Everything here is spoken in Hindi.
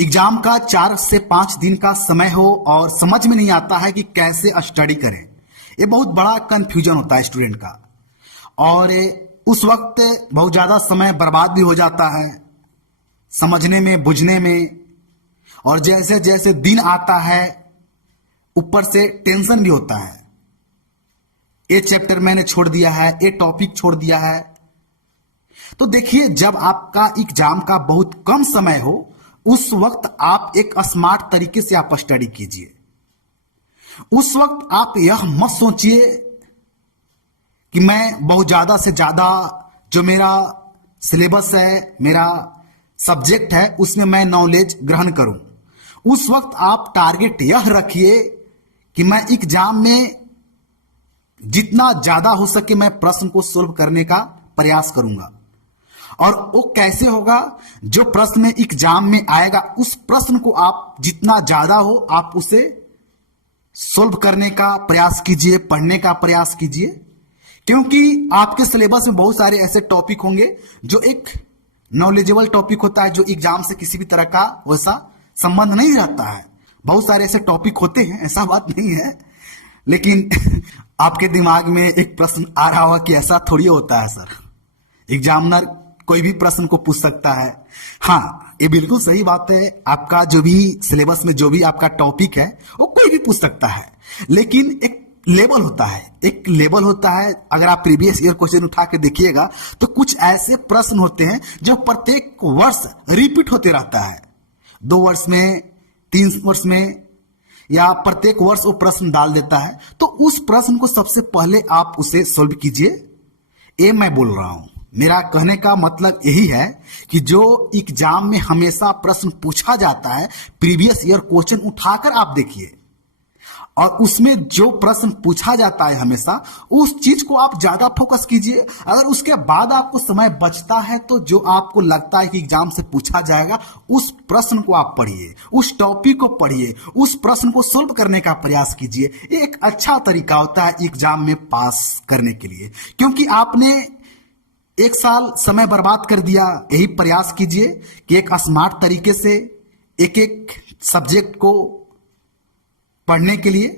एग्जाम का 4 से 5 दिन का समय हो और समझ में नहीं आता है कि कैसे स्टडी करें। ये बहुत बड़ा कंफ्यूजन होता है स्टूडेंट का और उस वक्त बहुत ज्यादा समय बर्बाद भी हो जाता है समझने में, बुझने में। और जैसे जैसे दिन आता है ऊपर से टेंशन भी होता है। ये चैप्टर मैंने छोड़ दिया है, ये टॉपिक छोड़ दिया है। तो देखिए, जब आपका एग्जाम का बहुत कम समय हो उस वक्त आप एक स्मार्ट तरीके से आप स्टडी कीजिए। उस वक्त आप यह मत सोचिए कि मैं बहुत ज्यादा से ज्यादा जो मेरा सिलेबस है, मेरा सब्जेक्ट है, उसमें मैं नॉलेज ग्रहण करूं। उस वक्त आप टारगेट यह रखिए कि मैं एग्जाम में जितना ज्यादा हो सके मैं प्रश्न को सोल्व करने का प्रयास करूंगा। और वो कैसे होगा? जो प्रश्न एग्जाम में आएगा उस प्रश्न को आप जितना ज्यादा हो आप उसे सोल्व करने का प्रयास कीजिए, पढ़ने का प्रयास कीजिए। क्योंकि आपके सिलेबस में बहुत सारे ऐसे टॉपिक होंगे जो एक नॉलेजेबल टॉपिक होता है, जो एग्जाम से किसी भी तरह का वैसा संबंध नहीं रहता है। बहुत सारे ऐसे टॉपिक होते हैं, ऐसा बात नहीं है, लेकिन आपके दिमाग में एक प्रश्न आ रहा होगा कि ऐसा थोड़ी होता है सर, एग्जामिनर कोई भी प्रश्न को पूछ सकता है। हाँ, ये बिल्कुल सही बात है। आपका जो भी सिलेबस में जो भी आपका टॉपिक है वो कोई भी पूछ सकता है, लेकिन एक लेवल होता है, एक लेवल होता है। अगर आप प्रीवियस ईयर क्वेश्चन उठा के देखिएगा तो कुछ ऐसे प्रश्न होते हैं जो प्रत्येक वर्ष रिपीट होते रहता है। 2 वर्ष में, 3 वर्ष में, या प्रत्येक वर्ष वो प्रश्न डाल देता है। तो उस प्रश्न को सबसे पहले आप उसे सोल्व कीजिए। ये मैं बोल रहा हूं, मेरा कहने का मतलब यही है कि जो एग्जाम में हमेशा प्रश्न पूछा जाता है, प्रीवियस ईयर क्वेश्चन उठाकर आप देखिए और उसमें जो प्रश्न पूछा जाता है हमेशा उस चीज को आप ज्यादा फोकस कीजिए। अगर उसके बाद आपको समय बचता है तो जो आपको लगता है कि एग्जाम से पूछा जाएगा उस प्रश्न को आप पढ़िए, उस टॉपिक को पढ़िए, उस प्रश्न को सोल्व करने का प्रयास कीजिए। ये एक अच्छा तरीका होता है एग्जाम में पास करने के लिए। क्योंकि आपने 1 साल समय बर्बाद कर दिया। यही प्रयास कीजिए कि एक स्मार्ट तरीके से एक एक सब्जेक्ट को पढ़ने के लिए